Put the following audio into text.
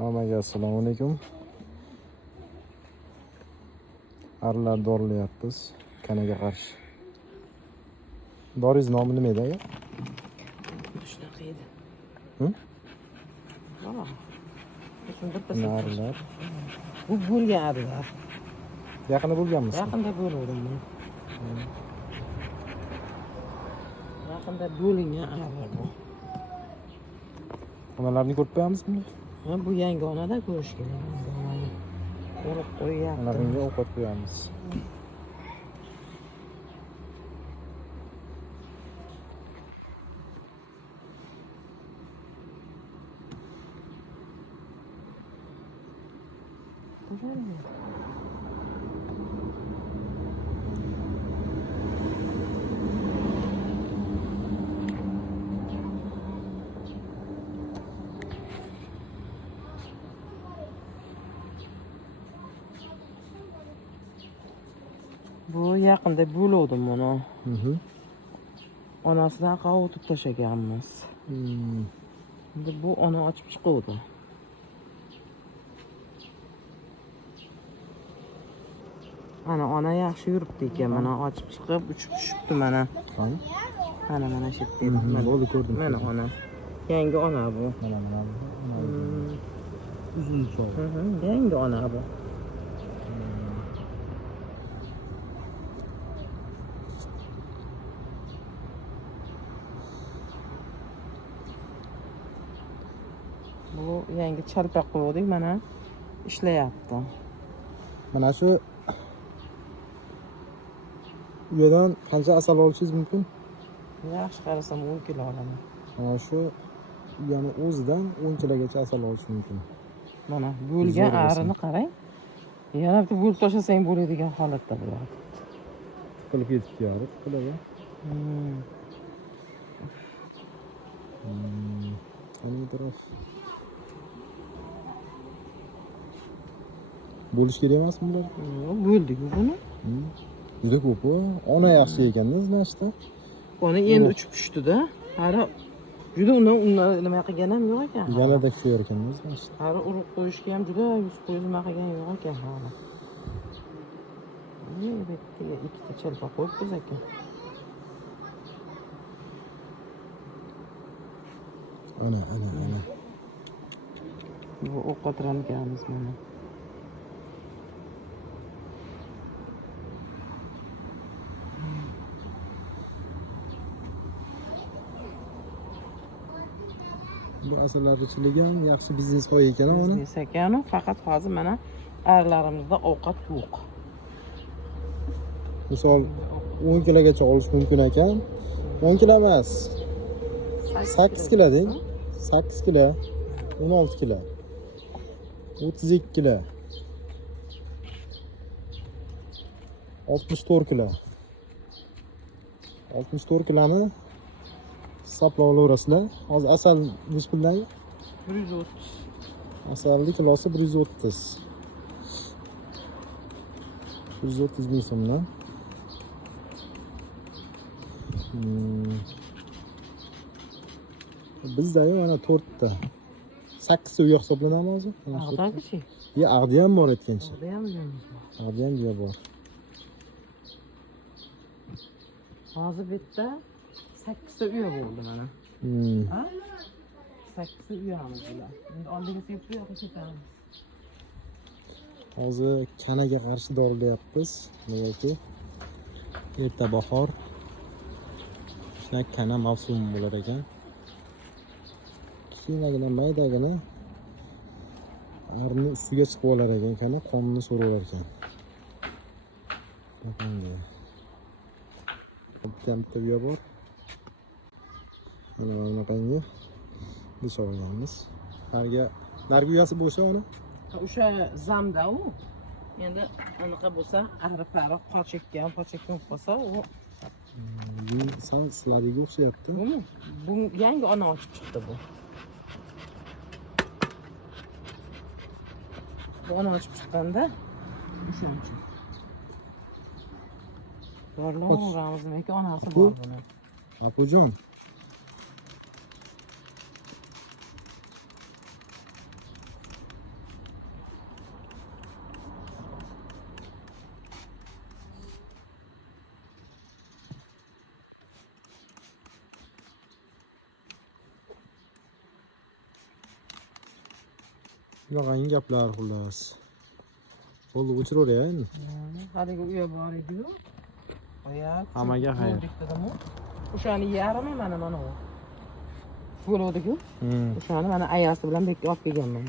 Hammaga assalomu alaykum. Arlar dorilayapmiz kanaga qarshi. Doringiz nomi nima edi aka? Shunaqa edi. Arlar. Bu bo'lgan arlar. Yaqinda bo'lganmisiz? Yaqinda bo'ldim men. Yaqinda bo'lingan arlar bu. Onalarni ko'rib qo'yamizmi? Ha, bu yangi onada ko'rish kerak. Onani ko'rib qo'yapti. Onalarga ovqat qo'yamiz. Bu yaqinda bo'ldim buni. Onasidan qovutib tashlaganmiz. Endi bu ona ochib chiquvdi. Mana ona yaxshi yuribdi ekan, mana ochib chiqib uchib tushibdi mana. Mana shu yerda. Bo'ldi ko'rdim. Mana ona. Yangi ona bu. Mana. Uzun soq. Yangi ona bu. Bu yangi chalpak qo'ydik, mana ishlayapti. Mana shu yerdan qancha asal olishingiz mumkin? Yaxshi qarasam 10 kilo olaman. Mana shu yana o'zidan 10 kilogacha asal olish mumkin. Mana bo'lgan arini qarang. Yana bitta bo'lib tashlasang bo'ladigan holatda bo'ladi. Qilib ketibdi yorib, qiladi. Ana taraf. Bo'lish kerak emasmi bular? Bo'ldik buni. Juda ko'p u. Ona yaxshi ekanda, znashta. Ona endi uchib tushdi-da. Hali juda undan nima qilgan ham yo'q ekan. Yanada kuchayar ekan, znashta. Hali urib qo'yishga ham juda 100% nima qilgan yo'q ekan hali. Bitta ikkita chalpa qo'yibmiz ekan. Ana. Bu ovqatlanganmiz mana. Bu asalarichilik ham yaxshi biznes qo'y ekan ona. Biznes ekan, faqat hozir mana arilarimizda ovqat yo'q. Misol 10 kilogacha olish mumkin ekan. 10 kilo emas. 8 kilo deng. 8 kilo, 16 kilo, 32 kilo, 64 kilo. 64 kiloni hisoblab olaverasizlar. Hozir asal yuz puldan 130. asalli kilosi 130. 130 ming so'mdan. Bizda mana 4 ta. 8 ta uy hisoblanadi hozir. Ag'darchi? Ya ag'di ham bor aytgancha. Ag'di ham juda bor. Hozir bitta 8 ta uy bo'ldi mana. Ha? 8 ta uyamiz bular. Endi oldingi yo'qqa ketamiz. Hozir kanaga qarshi dorilayapmiz. Negaki erta bahor shuna kana mavsumi bo'lar ekan. Kichkinagina maydagina arni ustiga chiqib olar ekan, kana qonini so'rar ekan. Bitta uya bor. Mana bunaqangi biz olganmiz. Nargi uyasi bo'sha ona. O'sha zamda u. Endi anaqa bo'lsa, ari-pari qochakkan bo'lib qolsa, u Sal sizlarga o'xshayapti. Bu yangi ona ochib chiqdi bu. Bu ona ochib chiqqanda o'shaning uchun. Borlarimiz nima onasi bor buni. Apujon. Shunaqangi gaplar xullas. Bo'ldi, o'chiraver endi. Haligi uya bor edi-yu. Oyoq. Hammaga xayr. O'shani yarmi mana u. Bo'ldi-ku. O'shani mana ayasi bilan bekka olib kelganman.